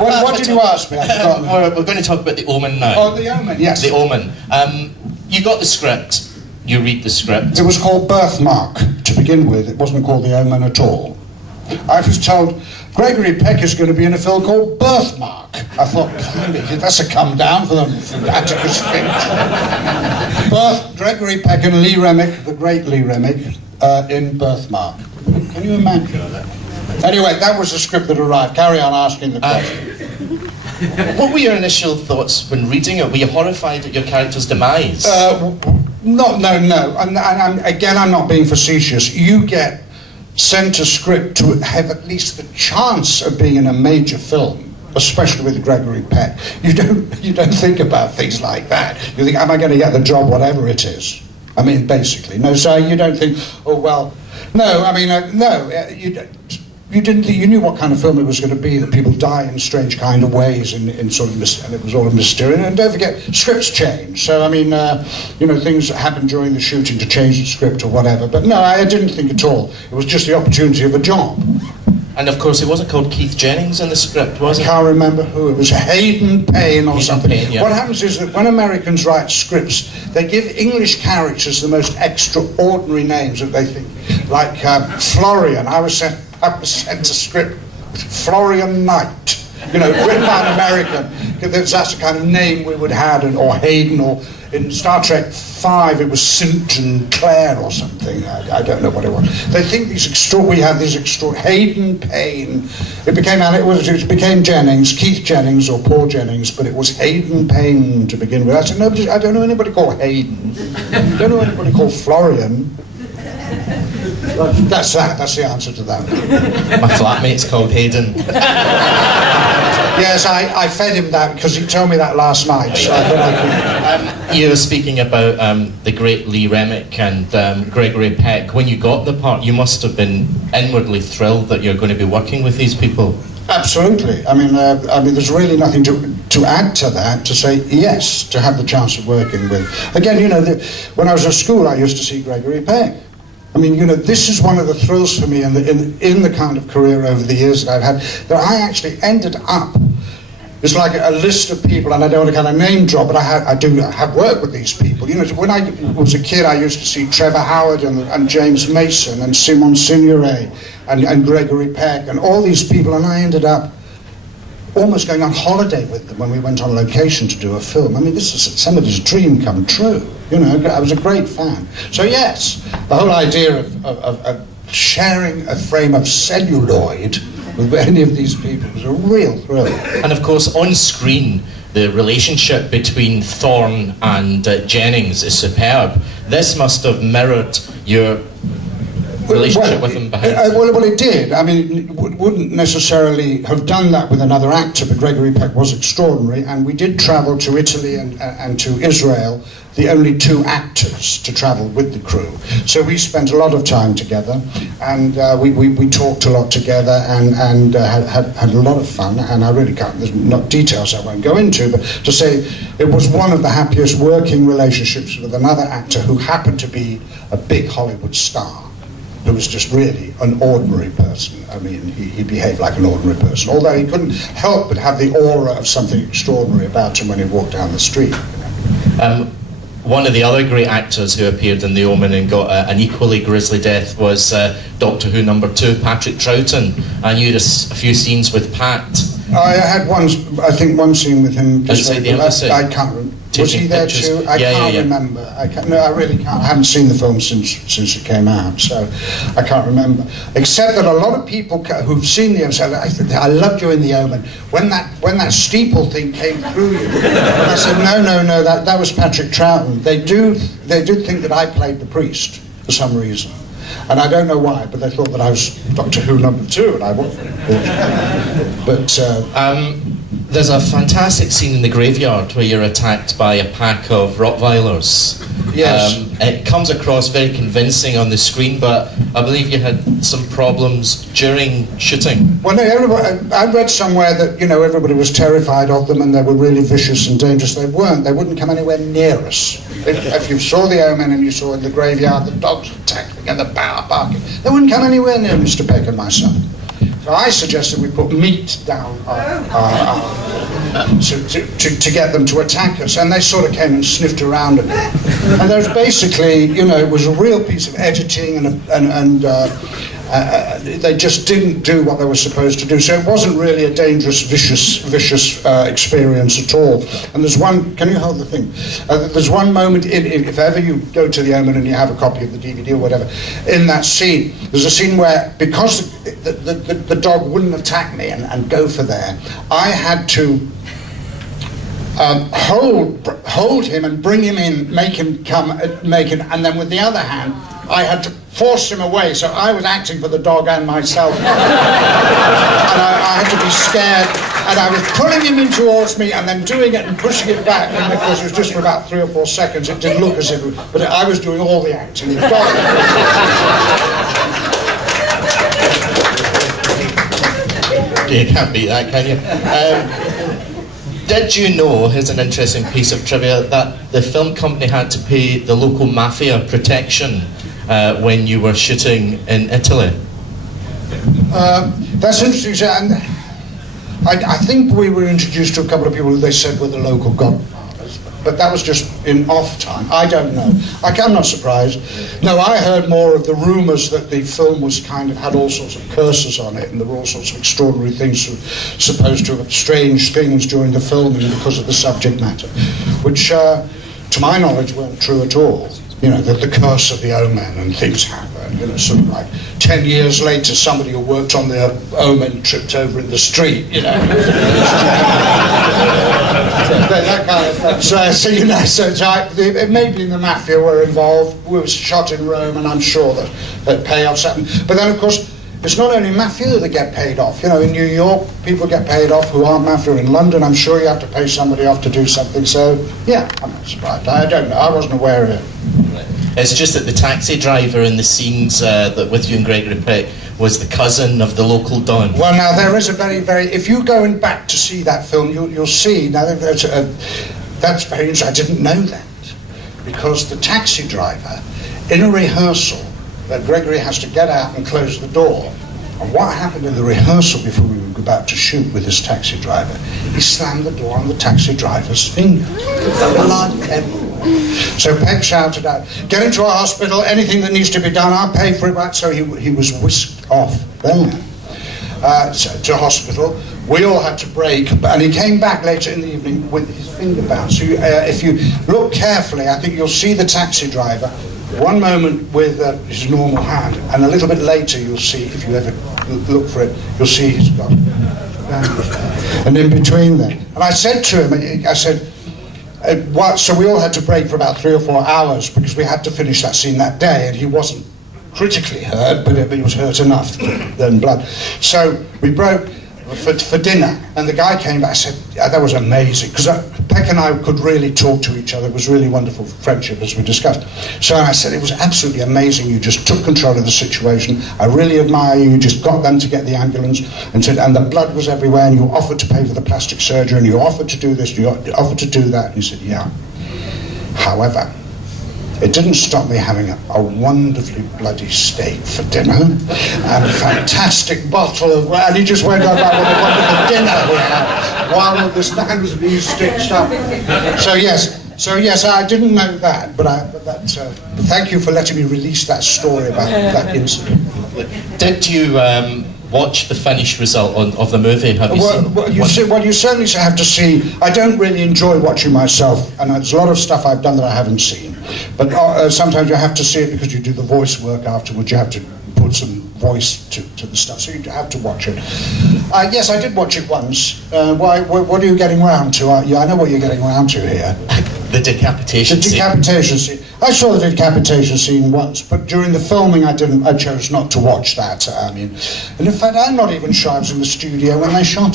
What did you ask me? I've forgotten. We're going to talk about the Omen now. Oh, the Omen, yes. The Omen. You got the script. You read the script. It was called Birthmark to begin with. It wasn't called the Omen at all. I was told Gregory Peck is going to be in a film called Birthmark. I thought, that's a come down for Atticus Finch. Gregory Peck and Lee Remick, the great Lee Remick, in Birthmark. Can you imagine that? Anyway, that was the script that arrived. Carry on asking the question. What were your initial thoughts when reading it? Were you horrified at your character's demise? No. And again, I'm not being facetious. You get sent a script to have at least the chance of being in a major film, especially with Gregory Peck. You don't think about things like that. You think, am I going to get the job, whatever it is? I mean, basically. No, so you don't think, oh, well, no, I mean, no, you didn't think, you knew what kind of film it was going to be, that people die in strange kind of ways in sort of, and it was all a mystery. And don't forget, scripts change. So, I mean, things that happen during the shooting to change the script or whatever. But no, I didn't think at all. It was just the opportunity of a job. And of course, it wasn't called Keith Jennings in the script, was it? I can't remember who. It was Hayden Payne or something. Payne, yeah. What happens is that when Americans write scripts, they give English characters the most extraordinary names that they think. Like Florian. I was sent a script with Florian Knight, written by an American, because that's the kind of name we would have, or Hayden, or in Star Trek V it was St. Clair or something. I don't know what it was. They think we have these Hayden Payne. It became Jennings, Keith Jennings or Paul Jennings, but it was Hayden Payne to begin with. I said, I don't know anybody called Hayden. I don't know anybody called Florian. That's the answer to that. My flatmate's called Hayden. Yes, I fed him that because he told me that last night. So I thought I could. You were speaking about the great Lee Remick and Gregory Peck. When you got the part, you must have been inwardly thrilled that you're going to be working with these people. Absolutely. I mean, there's really nothing to add to that, to say yes, to have the chance of working with. Again, when I was at school, I used to see Gregory Peck. I mean, this is one of the thrills for me in the kind of career over the years that I've had, that I actually ended up, it's like a list of people, and I don't want to kind of name drop, but I have worked with these people. When I was a kid, I used to see Trevor Howard and James Mason and Simon Signoret and Gregory Peck and all these people, and I ended up almost going on holiday with them when we went on location to do a film. I mean, this is somebody's dream come true. I was a great fan. So yes, the whole idea of sharing a frame of celluloid with any of these people was a real thrill. And of course, on screen, the relationship between Thorne and Jennings is superb. This must have mirrored your relationship with him behind. Well, it did. I mean, it wouldn't necessarily have done that with another actor, but Gregory Peck was extraordinary, and we did travel to Italy and to Israel, the only two actors to travel with the crew. So we spent a lot of time together, and we talked a lot together and had a lot of fun, and I really can't, there's not details I won't go into, but to say it was one of the happiest working relationships with another actor who happened to be a big Hollywood star, who was just really an ordinary person. I mean, he behaved like an ordinary person, although he couldn't help but have the aura of something extraordinary about him when he walked down the street. One of the other great actors who appeared in The Omen and got an equally grisly death was Doctor Who #2, Patrick Troughton. And you had a few scenes with Pat. I had one scene with him. Outside the embassy. I can't remember. Was he there too? I can't remember. I really can't. I haven't seen the film since it came out, so I can't remember. Except that a lot of people who've seen the Omen said, I loved you in The Omen. When that steeple thing came through you, and I said, no, that was Patrick Troughton. They do think that I played the priest for some reason. And I don't know why, but they thought that I was Doctor Who #2, and I wasn't. But there's a fantastic scene in the graveyard where you're attacked by a pack of rottweilers. Yes. It comes across very convincing on the screen, but I believe you had some problems during shooting. Well, no, I read somewhere that, everybody was terrified of them and they were really vicious and dangerous. They weren't. They wouldn't come anywhere near us. If you saw The Omen and you saw in the graveyard the dogs attacking and the barking, they wouldn't come anywhere near Mr. Peck and my son. So I suggested we put meat down to get them to attack us, and they sort of came and sniffed around a bit. And there was basically, you know, it was a real piece of editing, and they just didn't do what they were supposed to do. So it wasn't really a dangerous, vicious experience at all. And there's one, can you hold the thing? There's one moment, if ever you go to the Omen and you have a copy of the DVD or whatever, in that scene, there's a scene where, because the dog wouldn't attack me and go for there, I had to hold him and bring him in, make him come, and then with the other hand, I had to force him away, so I was acting for the dog and myself. And I had to be scared, and I was pulling him in towards me and then doing it and pushing it back, and of course it was just for about 3 or 4 seconds. It didn't look as if, but I was doing all the acting. The dog. You can't beat that, can you? Did you know, here's an interesting piece of trivia, that the film company had to pay the local mafia protection when you were shooting in Italy? That's interesting. And I think we were introduced to a couple of people who they said were the local godfathers, but that was just in off time. I don't know. I'm not surprised. No, I heard more of the rumours that the film was kind of had all sorts of curses on it, and there were all sorts of extraordinary things supposed to have strange things during the filming because of the subject matter, which, to my knowledge, weren't true at all. You know, the curse of the Omen and things happen. You know, sort of like 10 years later, somebody who worked on the Omen tripped over in the street. You know. That kind of thing. So you know, it may be the mafia were involved. We were shot in Rome, and I'm sure that payoffs happen. But then, of course, it's not only mafia that get paid off. You know, in New York, people get paid off who aren't mafia. In London, I'm sure you have to pay somebody off to do something. So, yeah, I'm not surprised. I don't know. I wasn't aware of it. It's just that the taxi driver in the scenes that with you and Gregory Peck was the cousin of the local Don. Well, now, there is a very, if you go back to see that film, you'll see, now that's very interesting. I didn't know that, because the taxi driver, in a rehearsal, that Gregory has to get out and close the door. And what happened in the rehearsal before we were about to shoot with this taxi driver, he slammed the door on the taxi driver's finger. Blood everywhere. So Peck shouted out, "Get him to a hospital, anything that needs to be done, I'll pay for it." So he was whisked off there to hospital. We all had to break, and he came back later in the evening with his finger bound. So if you look carefully, I think you'll see the taxi driver one moment with his normal hand, and a little bit later you'll see, if you ever look for it, you'll see he's got and in between there. And I said to him, I said, so we all had to break for about 3 or 4 hours because we had to finish that scene that day, and he wasn't critically hurt, but he was hurt enough, then blood. So we broke for dinner, and the guy came back and said, that was amazing, because Peck and I could really talk to each other. It was really wonderful friendship, as we discussed. So I said, it was absolutely amazing. You just took control of the situation. I really admire you. You just got them to get the ambulance, and the blood was everywhere, and you offered to pay for the plastic surgery, and you offered to do this, you offered to do that. And he said, yeah. However, it didn't stop me having a wonderfully bloody steak for dinner and a fantastic bottle of, and he just went on about what a wonderful dinner we had while this man was being stitched up. So yes, I didn't know that, but thank you for letting me release that story about that incident. Did you watch the finished result of the movie? Have you seen? Well, you certainly have to see. I don't really enjoy watching myself, and there's a lot of stuff I've done that I haven't seen. But sometimes you have to see it because you do the voice work afterwards. You have to put some voice to the stuff, so you have to watch it. Yes, I did watch it once. What are you getting round to? I know what you're getting round to here. The decapitation scene. The decapitation scene. I saw the decapitation scene once, but during the filming I chose not to watch that. And in fact, I'm not even sure I was in the studio when they shot